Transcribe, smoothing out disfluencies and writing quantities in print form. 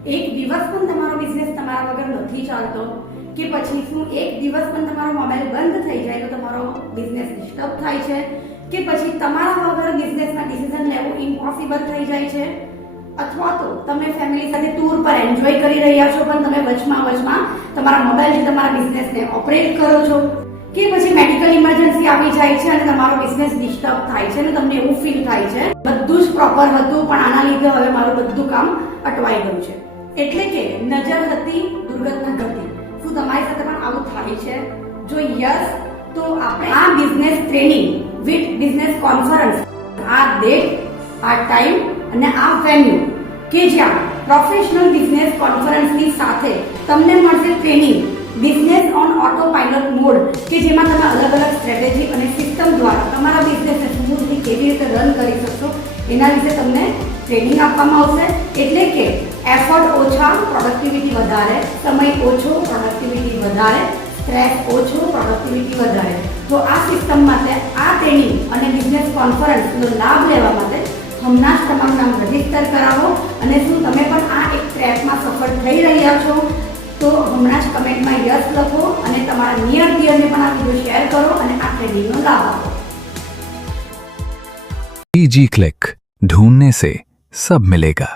એક દિવસ પણ તમારો બિઝનેસ તમારા વગર નથી ચાલતો કે પછી શું એક દિવસ પણ તમારો મોબાઈલ બંધ થઈ જાય તો તમારો બિઝનેસ ડિસ્ટર્બ થાય છે કે પછી તમારા વગર બિઝનેસમાં ડિસિઝન લેવું ઇમ્પોસિબલ થઈ જાય છે અથવા તો તમે ફેમિલી સાથે ટૂર પર એન્જોય કરી રહ્યા છો પણ તમે વચમાં તમારા મોબાઈલથી તમારા બિઝનેસને ઓપરેટ કરો છો કે પછી મેડિકલ ઇમરજન્સી આવી જાય છે અને તમારો બિઝનેસ ડિસ્ટર્બ થાય છે અને તમને એવું ફીલ થાય છે બધું જ પ્રોપર હતું પણ આના લીધે હવે મારું બધું કામ અટવાઈ ગયું છે એટલે કે નજર હતી દુર્ઘટના ઘટી શું તમારી સાથે પણ આવું થાય છે જો યસ તો આપણે આ business training with business conference આ ડેટ આ ટાઈમ અને આ વેન્યુ કે જ્યાં પ્રોફેશનલ બિઝનેસ કોન્ફરન્સની સાથે તમને મળશે training business on auto pilot mode કે જેમાં તમે અલગ અલગ સ્ટ્રેટેજી અને સિસ્ટમ દ્વારા તમારા બિઝનેસને સ્મૂથલી કેવી રીતે રન કરી શકશો એના વિશે તમને ટ્રેનિંગ આપવામાં આવશે એટલે કે એફર્ટ ઓછા પ્રોડક્ટિવિટી વધારે સમય ઓછો પ્રોડક્ટિવિટી વધારે સ્ટ્રેસ ઓછો પ્રોડક્ટિવિટી વધારે તો આ સિસ્ટમ માટે આ ટ્રેનિંગ અને બિઝનેસ કોન્ફરન્સનો લાભ લેવા માટે હમણાં જ તમારું નામ રજીસ્ટર કરાવો અને શું તમે પણ આ એક ટ્રેકમાં સફળ થઈ રહ્યા છો તો હમણાં જ કમેન્ટમાં યસ લખો અને તમારા નિયર ડિયરને પણ આ વિડીયો શેર કરો અને આ ટ્રેનિંગનો લાભ આપો। ईजी क्लिक ढूंढने से सब मिलेगा।